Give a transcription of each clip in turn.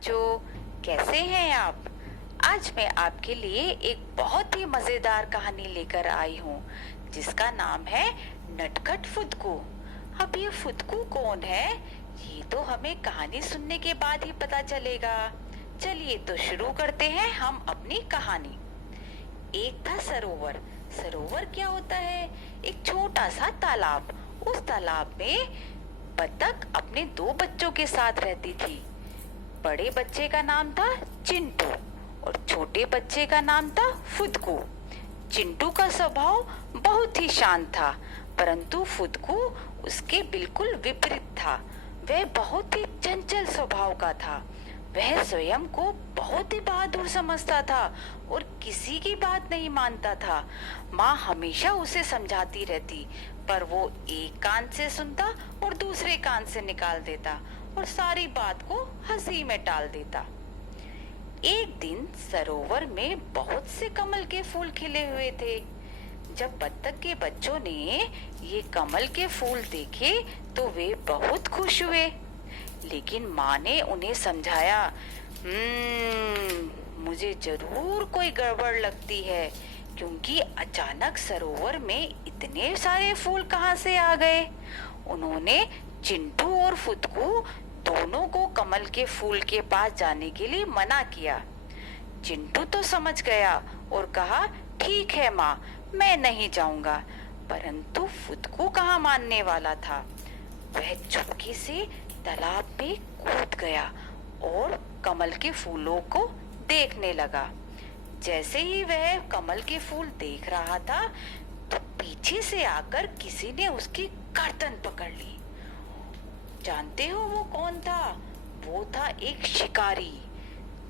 बच्चों, कैसे हैं आप? आज मैं आपके लिए एक बहुत ही मजेदार कहानी लेकर आई हूँ जिसका नाम है नटखट फुदकू। अब ये फुदकू कौन है, ये तो हमें कहानी सुनने के बाद ही पता चलेगा। चलिए तो शुरू करते हैं हम अपनी कहानी। एक था सरोवर। सरोवर क्या होता है? एक छोटा सा तालाब। उस तालाब में बतख अपने दो बच्चों के साथ रहती थी। बड़े बच्चे का नाम था चिंटू और छोटे बच्चे का नाम था फुदकू। चिंटू का स्वभाव बहुत ही शांत था, परंतु फुदकू उसके बिल्कुल विपरीत था। वह बहुत ही चंचल स्वभाव का था। वह स्वयं को बहुत ही बहादुर समझता था और किसी की बात नहीं मानता था। माँ हमेशा उसे समझाती रहती, पर वो एक कान से सुनता और दूसरे कान से निकाल देता और सारी बात को हंसी में टाल देता। एक दिन सरोवर में बहुत से कमल के फूल खिले हुए थे। जब बत्तख के बच्चों ने ये कमल के फूल देखे तो वे बहुत खुश हुए। लेकिन माँ ने उन्हें समझाया, मुझे जरूर कोई गड़बड़ लगती है, क्योंकि अचानक सरोवर में इतने सारे फूल कहाँ से आ गए। उन्होंने चिंटू और फुदकू दोनों को कमल के फूल के पास जाने के लिए मना किया। चिंटू तो समझ गया और कहा, ठीक है माँ, मैं नहीं जाऊंगा। परंतु फुदकू कहाँ मानने वाला था। वह चुपके से तालाब में कूद गया और कमल के फूलों को देखने लगा। जैसे ही वह कमल के फूल देख रहा था तो पीछे से आकर किसी ने उसकी गर्दन पकड़ ली। जानते हो वो कौन था? वो था एक शिकारी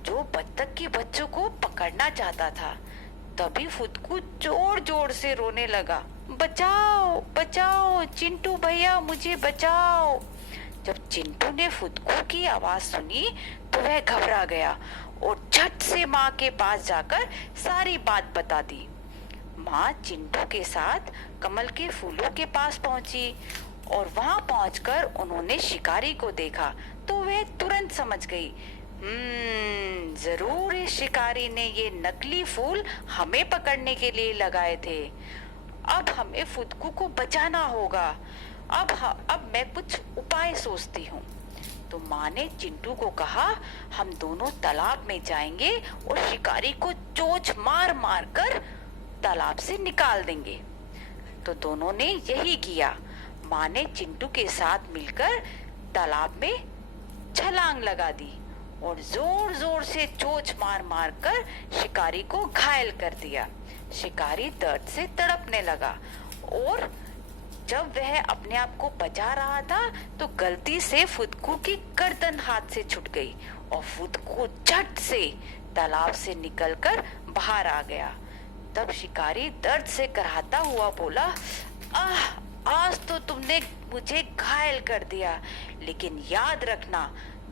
जो बत्तख के बच्चों को पकड़ना चाहता था। तभी फुदकू जोर जोर से रोने लगा, बचाओ बचाओ चिंटू भैया, मुझे बचाओ। जब चिंटू ने फुदकू की आवाज सुनी तो वह घबरा गया और झट से माँ के पास जाकर सारी बात बता दी। माँ चिंटू के साथ कमल के फूलों के पास पहुंची और वहां पहुंचकर उन्होंने शिकारी को देखा तो वे तुरंत समझ गई, जरूर इस शिकारी ने ये नकली फूल हमें पकड़ने के लिए लगाए थे। अब हमें फुदकू को बचाना होगा। अब मैं कुछ उपाय सोचती हूँ। तो माँ ने चिंटू को कहा, हम दोनों तालाब में जाएंगे और शिकारी को चोंच मार मार कर तालाब से निकाल देंगे। तो दोनों ने यही किया। माँ ने चिंटू के साथ मिलकर तालाब में छलांग लगा दी और जोर जोर से चोंच मार मार कर शिकारी को घायल कर दिया। शिकारी दर्द से तड़पने लगा और जब वह अपने आप को बचा रहा था तो गलती से फुदकू की गर्दन हाथ से छूट गई और फुदकू झट से तालाब से निकलकर बाहर आ गया। तब शिकारी दर्द से कराहता हुआ बोला, आज तो तुमने मुझे घायल कर दिया, लेकिन याद रखना,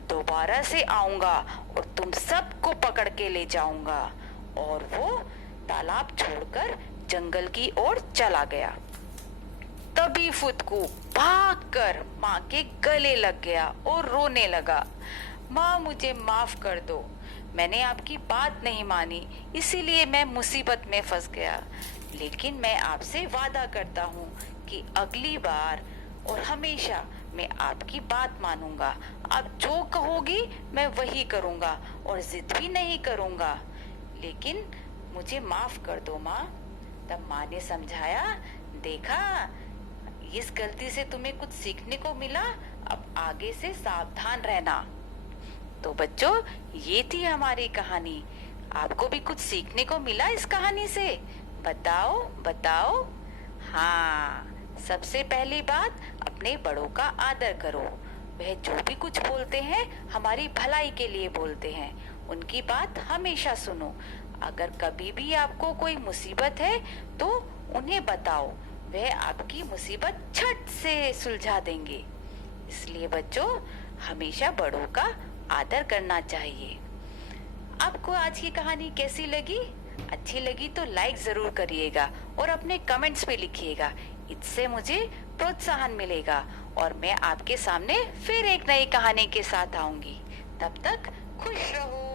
दोबारा से आऊंगा और तुम सबको पकड़ के ले जाऊंगा। और वो तालाब छोड़कर जंगल की ओर चला गया। तभी फुदकू भागकर माँ के गले लग गया और रोने लगा, माँ मुझे माफ कर दो, मैंने आपकी बात नहीं मानी, इसीलिए मैं मुसीबत में फंस गया। लेकिन मैं आपसे वादा करता हूँ कि अगली बार और हमेशा मैं आपकी बात मानूंगा। आप जो कहोगी मैं वही करूंगा और जिद भी नहीं करूंगा। लेकिन मुझे माफ कर दो माँ। तब माँ ने समझाया, देखा, इस गलती से तुम्हें कुछ सीखने को मिला, अब आगे से सावधान रहना। तो बच्चों, ये थी हमारी कहानी। आपको भी कुछ सीखने को मिला इस कहानी से? बताओ बताओ। हाँ, सबसे पहली बात, अपने बड़ों का आदर करो। वह जो भी कुछ बोलते हैं हमारी भलाई के लिए बोलते हैं। उनकी बात हमेशा सुनो। अगर कभी भी आपको कोई मुसीबत है तो उन्हें बताओ, वह आपकी मुसीबत झट से सुलझा देंगे। इसलिए बच्चों, हमेशा बड़ों का आदर करना चाहिए। आपको आज की कहानी कैसी लगी? अच्छी लगी तो लाइक जरूर करिएगा और अपने कमेंट्स में लिखिएगा। इससे मुझे प्रोत्साहन मिलेगा और मैं आपके सामने फिर एक नई कहानी के साथ आऊंगी। तब तक खुश रहो।